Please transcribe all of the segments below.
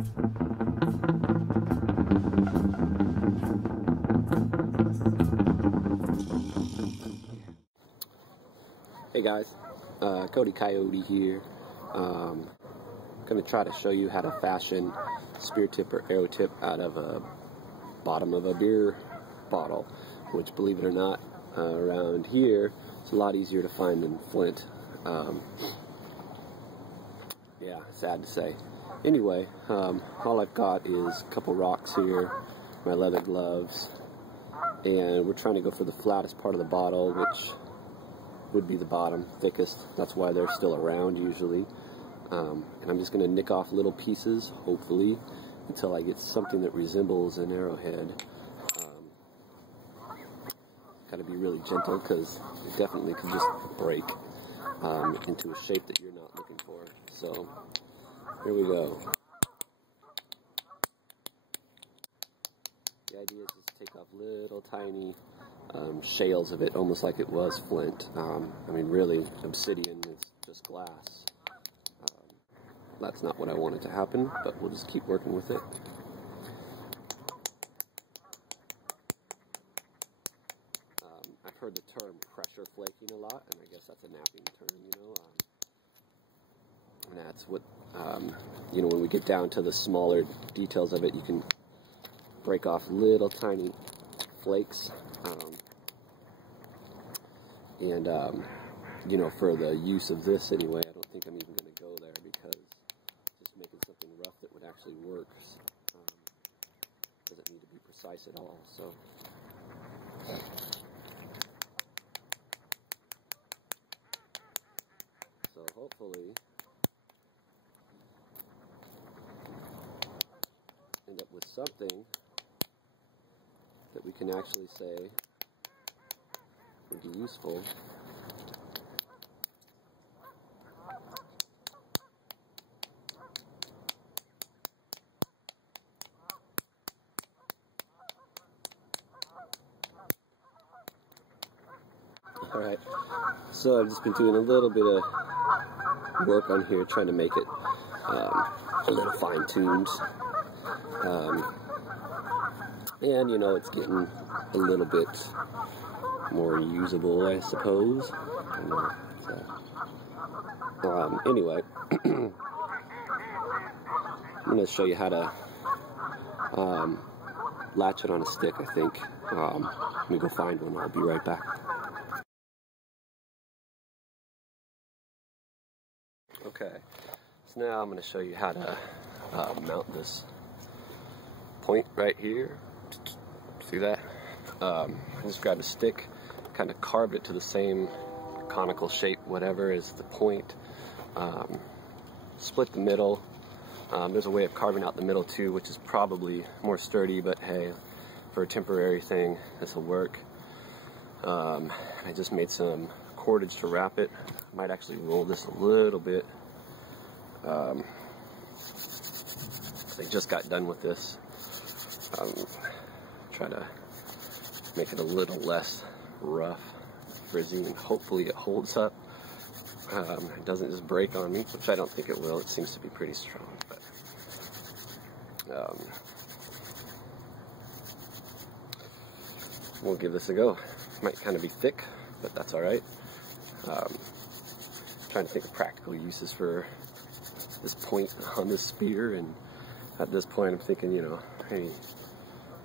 Hey guys, Cody Coyote here. Gonna try to show you how to fashion spear tip or arrow tip out of a bottom of a beer bottle, which, believe it or not, around here it's a lot easier to find than flint. Yeah, sad to say. Anyway, all I've got is a couple rocks here, my leather gloves, and we're trying to go for the flattest part of the bottle, which would be the bottom, thickest. That's why they're still around usually. And I'm just going to nick off little pieces, hopefully, until I get something that resembles an arrowhead. Got to be really gentle because it definitely could just break into a shape that you're not looking for. So here we go. The idea is just to take off little tiny shales of it, almost like it was flint. I mean, really, obsidian is just glass. That's not what I wanted to happen, but we'll just keep working with it. I've heard the term pressure flaking a lot, and I guess that's a knapping term, you know. And that's what, you know, when we get down to the smaller details of it, you can break off little tiny flakes. And you know, for the use of this anyway, I don't think I'm even going to go there, because just making something rough that would actually work doesn't need to be precise at all. So hopefully end up with something that we can actually say would be useful. Alright, so I've just been doing a little bit of work on here, trying to make it a little fine-tuned. And, you know, it's getting a little bit more usable, I suppose. Anyway, I'm going to show you how to latch it on a stick, I think. Let me go find one. I'll be right back. Okay, so now I'm going to show you how to mount this point right here. See that? I just grabbed a stick, kind of carved it to the same conical shape, whatever, is the point. Split the middle. There's a way of carving out the middle too, which is probably more sturdy, but hey, for a temporary thing, this will work. I just made some cordage to wrap it. Might actually roll this a little bit. I just got done with this. Try to make it a little less rough, frizzy, and hopefully it holds up. It doesn't just break on me, which I don't think it will. It seems to be pretty strong, but we'll give this a go. Might kind of be thick, but that's alright. Trying to think of practical uses for this point on this spear, and at this point I'm thinking, you know, hey,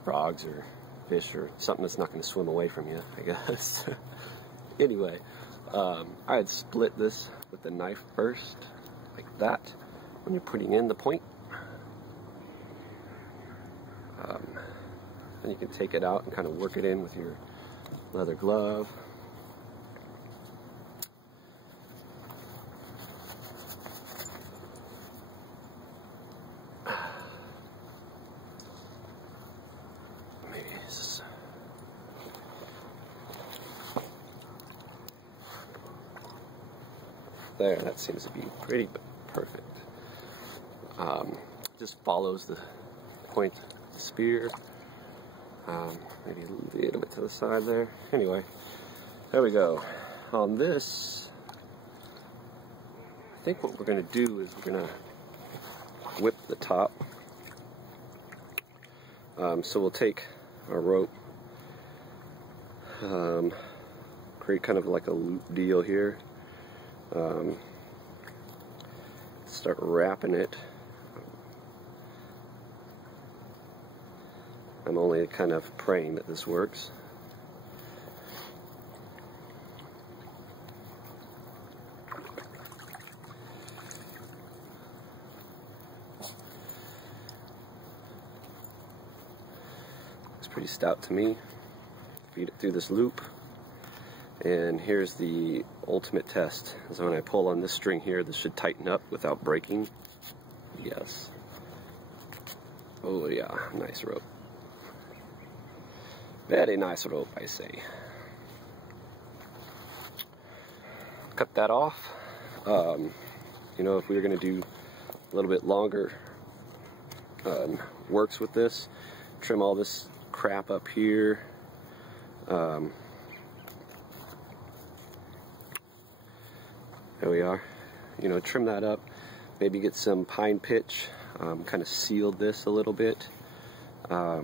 frogs or fish or something that's not going to swim away from you, I guess. Anyway, I had split this with the knife first, like that, when you're putting in the point. Then you can take it out and kind of work it in with your leather glove. There, that seems to be pretty perfect. Just follows the point of the spear. Maybe a little bit to the side there. Anyway, there we go. On this, I think what we're going to do is we're going to whip the top So we'll take our rope, create kind of like a loop deal here, start wrapping it. I'm only kind of praying that this works. Pretty stout to me. Feed it through this loop, and here's the ultimate test. So when I pull on this string here, this should tighten up without breaking. Yes. Oh yeah, nice rope. Very nice rope, I say. Cut that off. You know, if we were going to do a little bit longer works with this, trim all this crap up here. There we are. You know, trim that up. Maybe get some pine pitch. Kind of seal this a little bit. But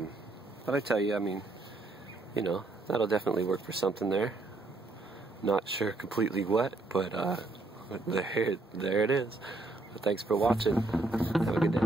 I tell you, I mean, you know, that'll definitely work for something there. Not sure completely what, but there it is. Thanks for watching. Have a good day.